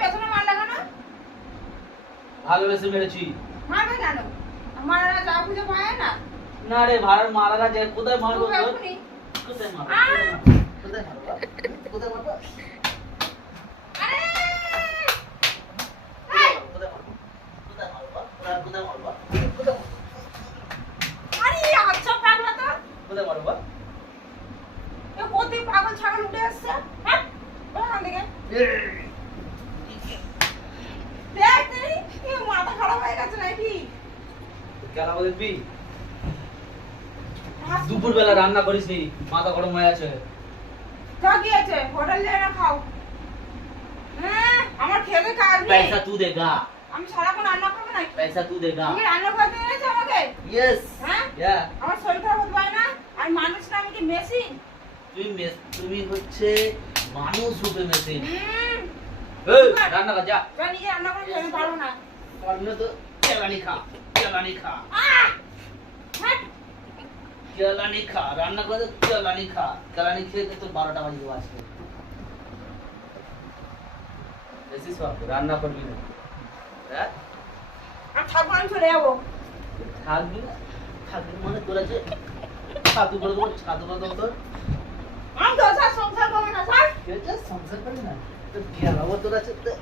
পেছনে মারলে কেন? ভালোবেসে মেরেছি। মারবে কেন? মারারা যা খুঁজে পায় না। না রে ভাড়ার মারারা যায় কোথায় মারবো? কোথায় মারবো? কোথায় মারবো? কোথায় মারবো? আরে আরে আচ্ছা পাগলা তো। কোথায় মারবো? এ কোথায় পাগল ছাগল উঠে আসছে? হ্যাঁ? ওখান থেকে। দেখ তুই, এ মাথা খারাপ হয়ে গেছে নাকি? কেন বলবি? দুপুরবেলা রান্না করিসনি, মাথা গরম হয়ে আছে। কা কি আছে? হোটেল যাই না খাও। হ্যাঁ, আমার খেতে কাজ নেই। पैसा तू देगा। আমি সারাক্ষণ রান্না করবো নাকি? पैसा तू देगा। তুমি রান্না করতে এনেছো আমাকে? यस। হ্যাঁ? या। আমার শরীর খারাপ হতে পারে না? আর মানুষ না, আমি কি মেশিন? তুমি হচ্ছে মানুষ রূপে মেশিন। এই, রান্না কর যা। যা নিজে রান্না করে খেতে পারবো না। পারলে তো কেলানি খা, কেলানি খা। হ্যাঁ? কেলানি খা, রান্না করে কেলানি খা। কেলানি খেয়ে তো 12টা বাজে দেবো আজকে। বেশি সব রান্না করবি না। হ্যাঁ? আর থাকবো, আমি চলে যাবো। থাকবি না? থাকবি মানে তোরা যে ছাতু করে দেবো, ছাতু করে দেবো তোর। আমি তো স্যার সংসার করবো না স্যার। এটা সংসার করবি না? তো গেলাবো তোর আছে তো।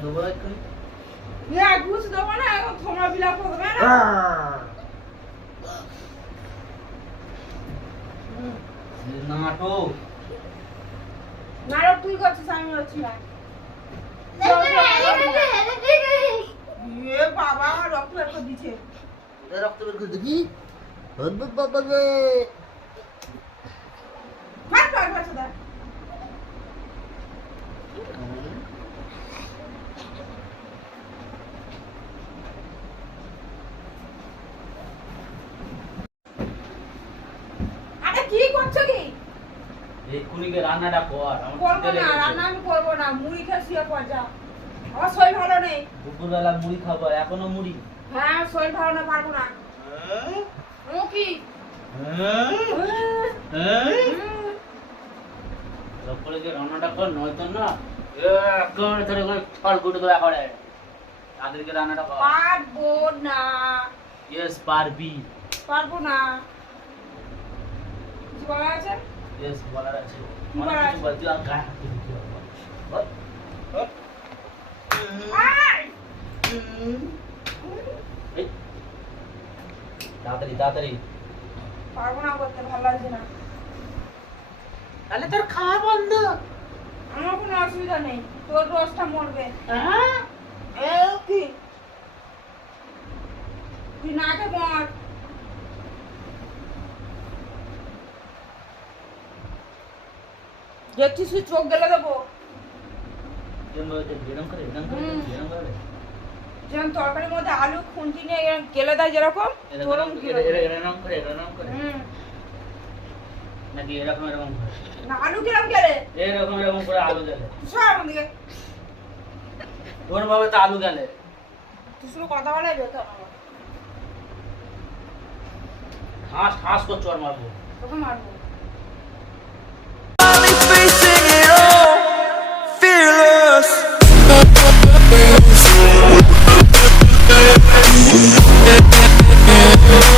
দেবো এক্ষুনি। ঘুষ দেবো না, এখন তোমরা বিলাপ করবে না। নাটক নাটক তুই করছিস, আমি হচ্ছি না। এ বাবা, আমার রক্ত বের করে দিচ্ছে। রক্ত বের করে দেখি। বাবা রে। ফাট ফাট ফাট দাও। আরে কি করছো কি? এক্ষুনিকে রান্নাটা কর। আমার করবো খিদে না, লেগেছে। রান্না আমি করবো না। মুড়ি খেয়ে শুয়ে পড় যা। আমার শরীর ভালো নেই। দুপুরবেলা মুড়ি খাবো, এখনো মুড়ি। হ্যাঁ, আমার শরীর ভালো না, পারবো না। ও কি? তারপরে যে রান্নাটা কর, নয়তো না একেবারে ধরে করে ফল কুটে দেবো একেবারে। তাদেরকে রান্নাটা কর। পারবো না। ইয়েস পারবি। পারবো না। কিছু বলা আছে? ইয়েস বলার আছে। কি বলার আছে? বল তুই আর গায়ে হাত দিবি কি হবে? বল। আয়! এই, তাড়াতাড়ি তাড়াতাড়ি। পারবো না করতে, ভালো লাগছে না। তাহলে তোর খাওয়া বন্ধ। আমার কোনো অসুবিধা নেই, তোর রসটা মরবে। হ্যাঁ? এ কি? তুই নাকে মর। দেখছিস তুই, চোখ গেলে দেবো। এরম করে এরম করে হুম। এরম করে। যেরকম তরকারির মধ্যে আলু খুন্তি নিয়ে এরকম গেলে দেয় যেরকম, তোরম গেলে দেবো। এরম করে এরম করে। হুম। নাকি এরকম এরকম করে। না, আলু কিরম গেলে? এরকম এরকম করে আলু গেলে। সর আমার দিকে। ওর ভাবে তো আলু গেলে। তুই শুধু কথা বলাই যেত আমার। ঠাস ঠাস করে চড় মারবো। তোকে মারবো। Facing it all, fearless.